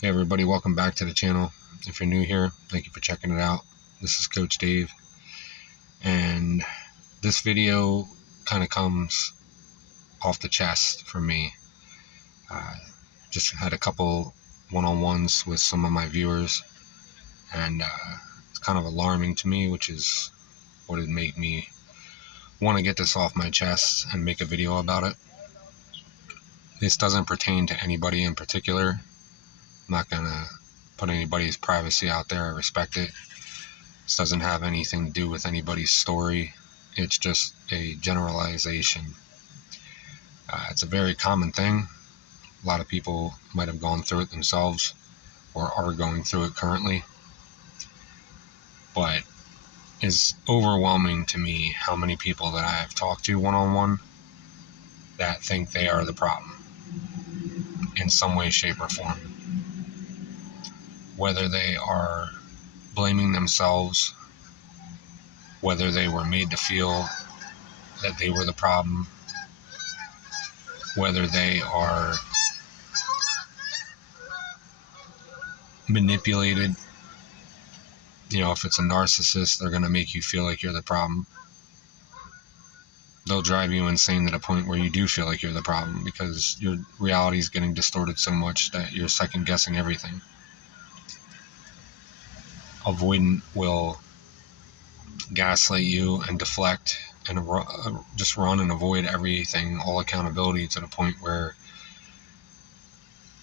Hey everybody, welcome back to the channel. If you're new here, thank you for checking it out. This is Coach Dave, and this video kind of comes off the chest for me. Just had a couple one-on-ones with some of my viewers, and it's kind of alarming to me, which is what would make me want to get this off my chest and make a video about it. This doesn't pertain to anybody in particular. I'm not gonna put anybody's privacy out there. I respect it. This doesn't have anything to do with anybody's story. It's just a generalization. It's a very common thing. A lot of people might have gone through it themselves or are going through it currently. But it's overwhelming to me how many people that I have talked to one-on-one that think they are the problem in some way, shape, or form. Whether they are blaming themselves, whether they were made to feel that they were the problem, whether they are manipulated. If it's a narcissist, they're going to make you feel like you're the problem. They'll drive you insane to the point where you do feel like you're the problem because your reality is getting distorted so much that you're second guessing everything. Avoidant will gaslight you and deflect and just run and avoid everything, all accountability, to the point where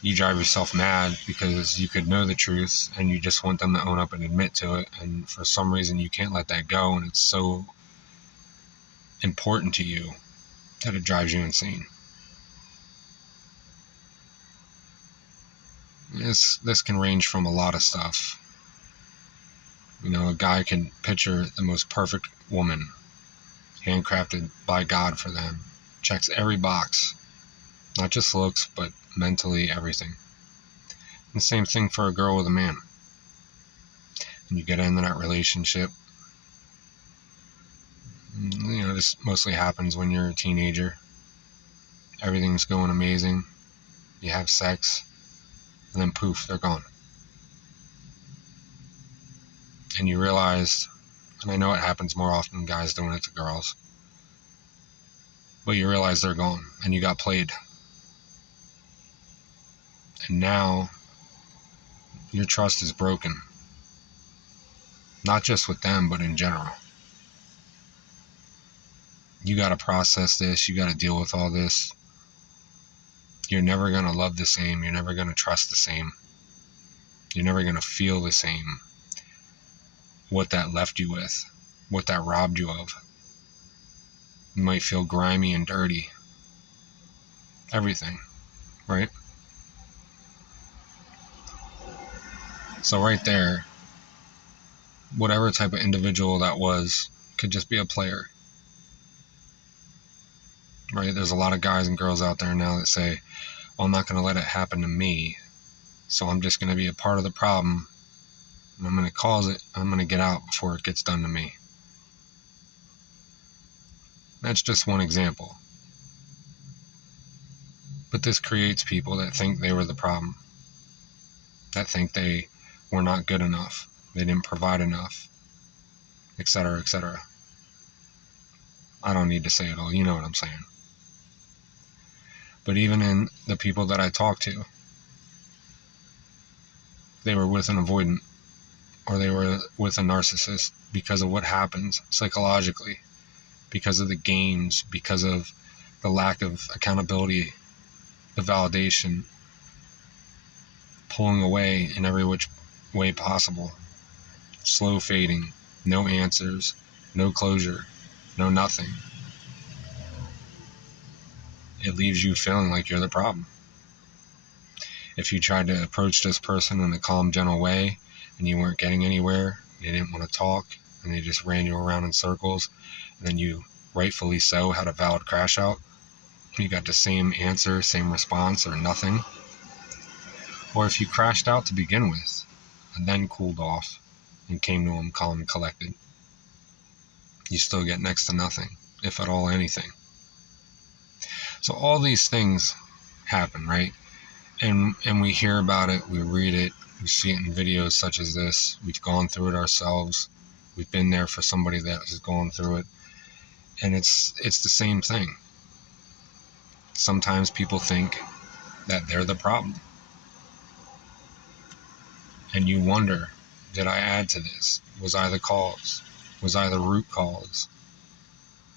you drive yourself mad because you could know the truth and you just want them to own up and admit to it, and for some reason you can't let that go, and it's so important to you that it drives you insane. This can range from a lot of stuff. A guy can picture the most perfect woman, handcrafted by God for them, checks every box, not just looks, but mentally everything. And the same thing for a girl with a man. And you get into that relationship. This mostly happens when you're a teenager. Everything's going amazing. You have sex, and then poof, they're gone. And you realize, and I know it happens more often than guys doing it to girls, but you realize they're gone, and you got played. And now, your trust is broken. Not just with them, but in general. You got to process this. You got to deal with all this. You're never going to love the same. You're never going to trust the same. You're never going to feel the same. What that left you with, what that robbed you of. You might feel grimy and dirty. Everything, right? So right there, whatever type of individual that was could just be a player. Right? There's a lot of guys and girls out there now that say, well, I'm not going to let it happen to me, so I'm just going to be a part of the problem, and I'm going to cause it. I'm going to get out before it gets done to me. That's just one example. But this creates people that think they were the problem, that think they were not good enough, they didn't provide enough, etc., etc. I don't need to say it all, you know what I'm saying. But even in the people that I talk to, they were with an avoidant or they were with a narcissist because of what happens psychologically, because of the games, because of the lack of accountability, the validation, pulling away in every which way possible, slow fading, no answers, no closure, no nothing. It leaves you feeling like you're the problem. If you tried to approach this person in a calm, gentle way and you weren't getting anywhere, they didn't want to talk, and they just ran you around in circles, and then you, rightfully so, had a valid crash out, you got the same answer, same response, or nothing. Or if you crashed out to begin with and then cooled off and came to them calm and collected, you still get next to nothing, if at all anything. So all these things happen, right? And we hear about it, we read it, we see it in videos such as this. We've gone through it ourselves. We've been there for somebody that has gone through it. And it's the same thing. Sometimes people think that they're the problem. And you wonder, did I add to this? Was I the cause? Was I the root cause?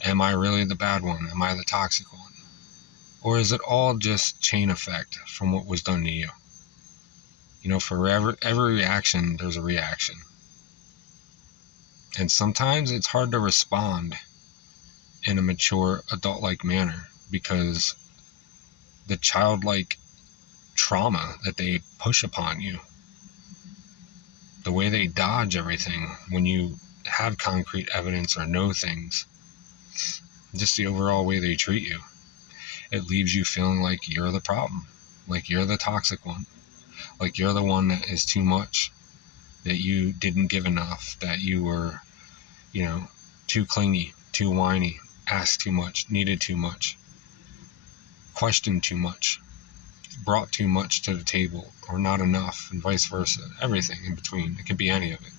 Am I really the bad one? Am I the toxic one? Or is it all just chain effect from what was done to you? You know, for every reaction, there's a reaction. And sometimes it's hard to respond in a mature, adult-like manner because the childlike trauma that they push upon you, the way they dodge everything when you have concrete evidence or know things, just the overall way they treat you, it leaves you feeling like you're the problem, like you're the toxic one, like you're the one that is too much, that you didn't give enough, that you were, too clingy, too whiny, asked too much, needed too much, questioned too much, brought too much to the table, or not enough, and vice versa. Everything in between. It could be any of it.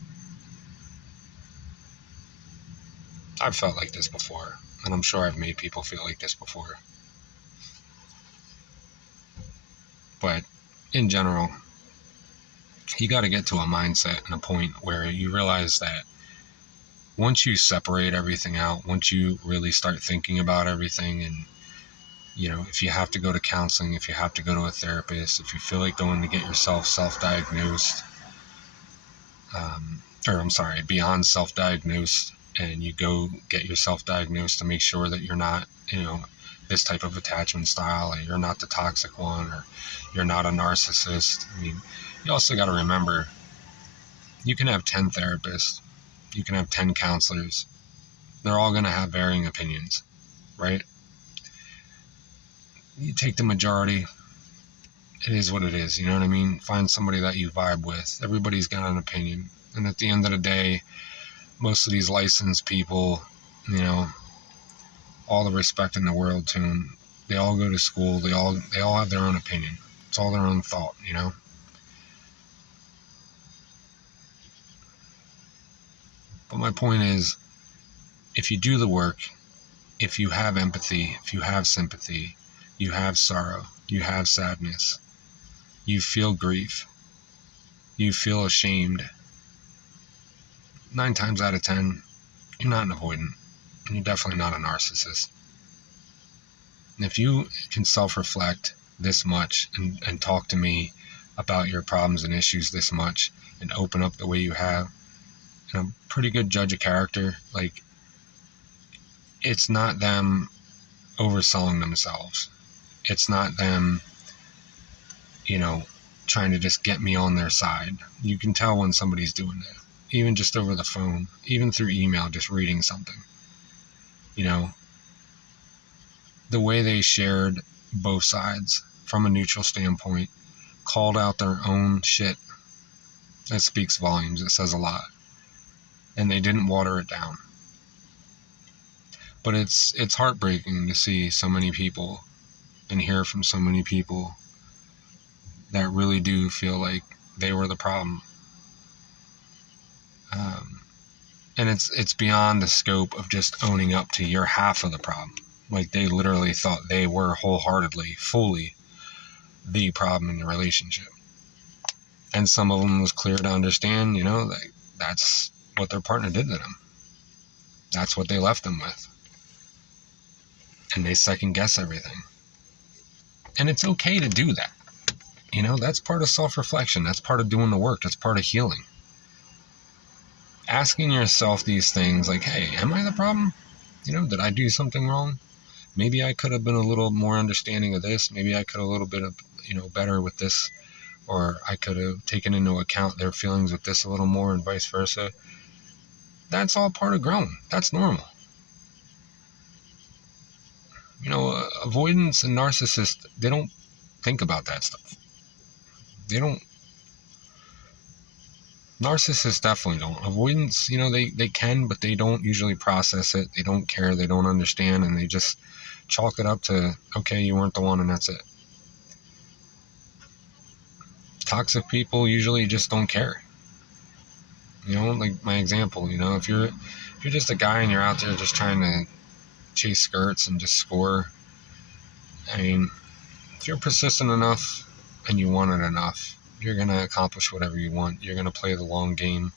I've felt like this before, and I'm sure I've made people feel like this before. But in general, you got to get to a mindset and a point where you realize that once you separate everything out, once you really start thinking about everything, and if you have to go to counseling, if you have to go to a therapist, if you feel like going to get yourself self-diagnosed, beyond self-diagnosed, and you go get yourself diagnosed to make sure that you're not, this type of attachment style, or you're not the toxic one, or you're not a narcissist. I mean, you also got to remember, you can have 10 therapists, you can have 10 counselors. They're all going to have varying opinions, right? You take the majority, it is what it is, you know what I mean? Find somebody that you vibe with. Everybody's got an opinion. And at the end of the day, most of these licensed people, all the respect in the world to them, they all go to school, they all have their own opinion. It's all their own thought, But my point is, if you do the work, if you have empathy, if you have sympathy, you have sorrow, you have sadness, you feel grief, you feel ashamed, 9 times out of 10, you're not an avoidant, and you're definitely not a narcissist. And if you can self-reflect this much and talk to me about your problems and issues this much and open up the way you have, and I'm a pretty good judge of character, like, it's not them overselling themselves. It's not them, trying to just get me on their side. You can tell when somebody's doing that, even just over the phone, even through email, just reading something. The way they shared both sides from a neutral standpoint, called out their own shit, that speaks volumes. It says a lot. And they didn't water it down. But it's heartbreaking to see so many people and hear from so many people that really do feel like they were the problem. And it's beyond the scope of just owning up to your half of the problem. Like, they literally thought they were wholeheartedly, fully the problem in the relationship. And some of them was clear to understand, that that's what their partner did to them. That's what they left them with. And they second guess everything. And it's okay to do that. That's part of self-reflection. That's part of doing the work. That's part of healing. Asking yourself these things like, hey, am I the problem? Did I do something wrong? Maybe I could have been a little more understanding of this. Maybe I could have a little bit of, better with this. Or I could have taken into account their feelings with this a little more, and vice versa. That's all part of growing. That's normal. Avoidance and narcissists, they don't think about that stuff. They don't. Narcissists definitely don't. Avoidance, they can, but they don't usually process it. They don't care. They don't understand. And they just chalk it up to, okay, you weren't the one, and that's it. toxic people usually just don't care. You know, like my example, you know, if you're just a guy and you're out there just trying to chase skirts and just score, I mean, if you're persistent enough and you want it enough, you're going to accomplish whatever you want. You're going to play the long game,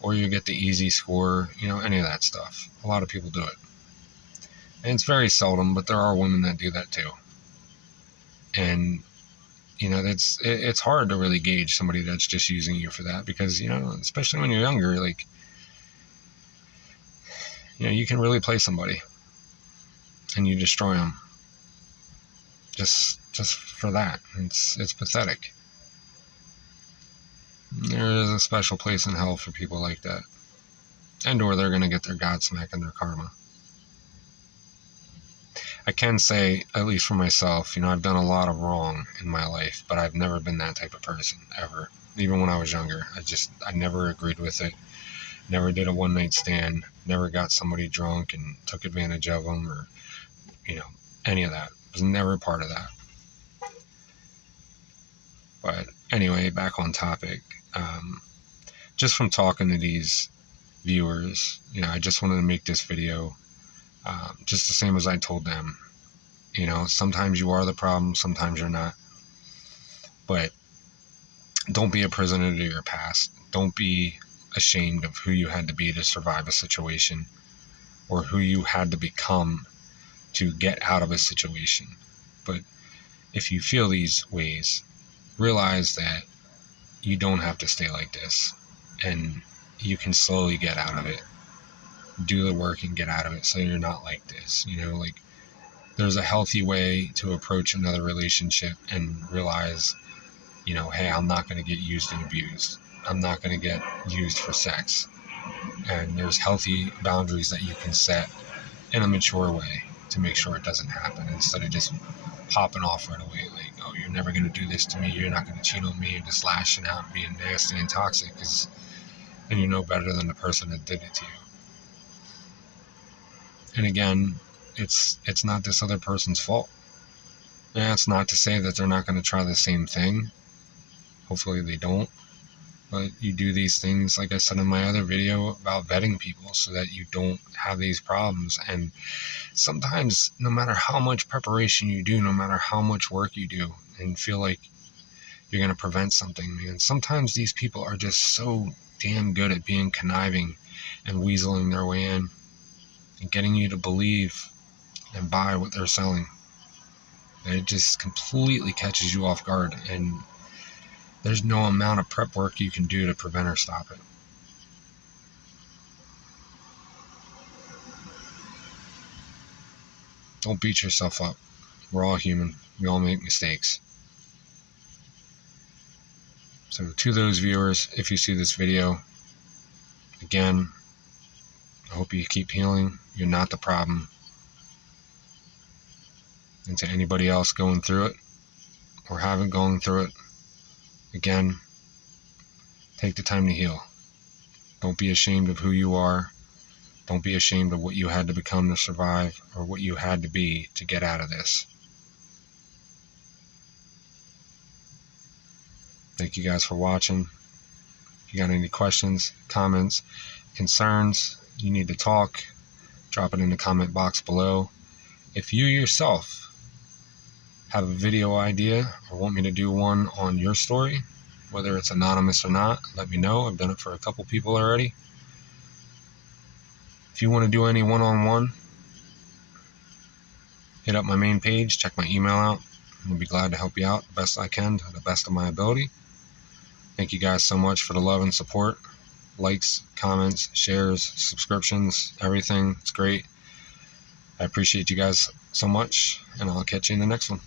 or you get the easy score, you know, any of that stuff. A lot of people do it. And it's very seldom, but there are women that do that too. And, you know, it's hard to really gauge somebody that's just using you for that, because, you know, especially when you're younger, like, you know, you can really play somebody and you destroy them just for that. It's pathetic. There is a special place in hell for people like that, and or they're going to get their Godsmack and their karma. I can say, at least for myself, you know, I've done a lot of wrong in my life, but I've never been that type of person, ever. Even when I was younger, I never agreed with it. Never did a one-night stand. Never got somebody drunk and took advantage of them, or, you know, any of that. I was never a part of that. But anyway, back on topic. Just from talking to these viewers, you know, I just wanted to make this video just the same as I told them. You know, sometimes you are the problem, sometimes you're not. But don't be a prisoner to your past. Don't be ashamed of who you had to be to survive a situation, or who you had to become to get out of a situation. But if you feel these ways, realize that you don't have to stay like this, and you can slowly get out of it. Do the work and get out of it so you're not like this. You know, like, there's a healthy way to approach another relationship and realize, you know, hey, I'm not going to get used and abused. I'm not going to get used for sex. And there's healthy boundaries that you can set in a mature way to make sure it doesn't happen, instead of just popping off right away, like, oh, you're never going to do this to me, you're not going to cheat on me, and just lashing out and being nasty and toxic, and you know better than the person that did it to you. And again, it's not this other person's fault. And that's not to say that they're not going to try the same thing. Hopefully they don't. But you do these things, like I said in my other video, about vetting people so that you don't have these problems. And sometimes, no matter how much preparation you do, no matter how much work you do, and feel like you're going to prevent something, man, sometimes these people are just so damn good at being conniving and weaseling their way in and getting you to believe and buy what they're selling. And it just completely catches you off guard, and there's no amount of prep work you can do to prevent or stop it. Don't beat yourself up. We're all human. We all make mistakes. So to those viewers, if you see this video, again, I hope you keep healing. You're not the problem. And to anybody else going through it or haven't gone through it, again, take the time to heal. Don't be ashamed of who you are. Don't be ashamed of what you had to become to survive, or what you had to be to get out of this. Thank you guys for watching. If you got any questions, comments, concerns, you need to talk, drop it in the comment box below. If you yourself have a video idea or want me to do one on your story, whether it's anonymous or not, let me know. I've done it for a couple people already. If you want to do any one-on-one, hit up my main page, check my email out. I'll be glad to help you out the best I can, to the best of my ability. Thank you guys so much for the love and support. Likes, comments, shares, subscriptions, everything. It's great. I appreciate you guys so much, and I'll catch you in the next one.